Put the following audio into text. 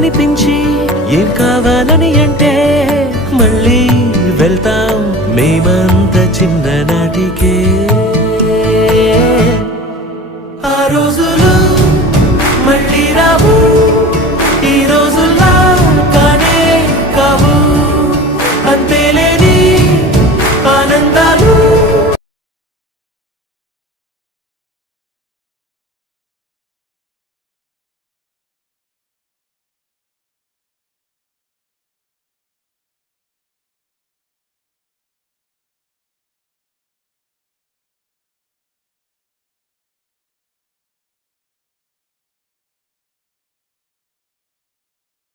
చాలనిపించి ఏం కావాలని అంటే మళ్ళీ వెళ్తాం మేమంత చిన్ననాటికే. ఆ రోజులు మళ్ళీ రావు, ఈ రోజు